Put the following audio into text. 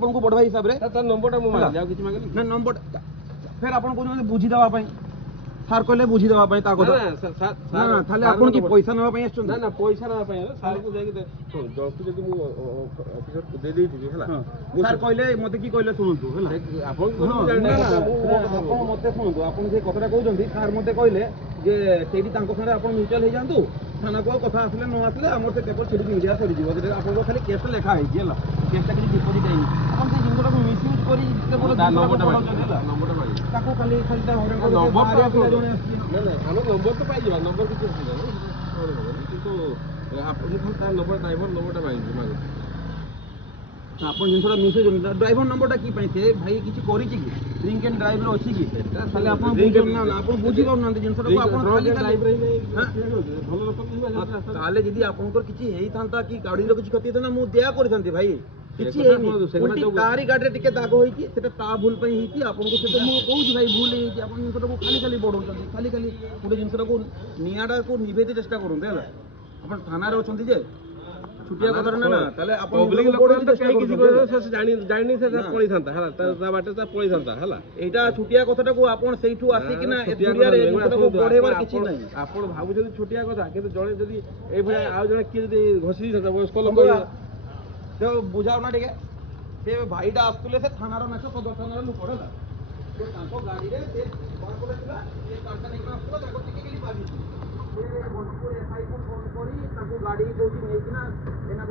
आपको बड़ भाई हिसाब रे सर नंबर टा मोबाइल जाओ किछ मागली ना नंबर फिर आपन को बुझी देवा पई सार कहले बुझी देवा पई ता को ना सर ना ना थाले आपन की पैसा नवा पई आछन ना ना पैसा ना पई सर को जाई तो जल्दी जदी मु ऑफिसर को दे देथि हला सर कहले मते की कहले सुनंतु हला आपन को जाने आपन मते सुनंतु आपन जे कथरा कहउजंती सर मते कहले जे सेठी तांको संगे आपन म्यूचुअल हे जानतु थाना को कथा आसले न आसले हमर से पेपर छिड़ी मीडिया सरी जीव जे आपन को खाली केस लेखा है हला केसटा कि डिपोजिट है आपन से जिंदरा को मिसयूज करी जे बोलो नंबर ताको खाली खाली हरण को नंबर ना ना हम नंबर तो पाई जीवा नंबर किछ नहीं किंतु आपन को ता नंबर ड्राइवर नंबर टा पाई मागे आपन जिनसरा मिसेज ड्राइवर नंबर टा की पाई से भाई किछ करी छी कि ड्रिंक एंड ड्राइव रो अछि कि खाली आपन बुझो ना आपन बुझी पाउ ना जिनसरा को आपन खाली ड्राइव रही भलो लोक ताले जदी आपन को किछ हेई थांता कि गाड़ी रो किछ क्षति था ना मु दया करथांती भाई किछि हेई तारी गाड़ी रे टिके दाग होई कि सेटा ता भूल पई हेई कि आपन को से मु कहू भाई भूल हेई कि आपन जिनसरा को खाली खाली बडौचंती खाली खाली पुरे जिनसरा को नियाडा को निभेते चेष्टा करनते हला आपन थाना रे अछंती जे छुटिया कथर ना ना ताले आपन पब्लिक लोक तो कई किछि को से जानि से पळी थांता हला ता बाटे ता पळी थांता हला एटा छुटिया कथटा को आपन सेइठु आसी कि ना एतुरिया रे जिनसरा को पढेबार किछि नै आपन भाबु जदी छुटिया कथा किंतु जळे जदी ए भय आ जणे कि जदी घोसी थांता वयस्क लोक तो बुझाव ना ठीक से भाईटा आसुले से थानार नाच सदर थानार लोक हला तो ताको गाड़ी रे से बार को देखला ए कारटा निकला आसुला ताको टिके गेली बाजी से बंकुर एफआई को फोन करी ताको गाड़ी कोठी नेकिना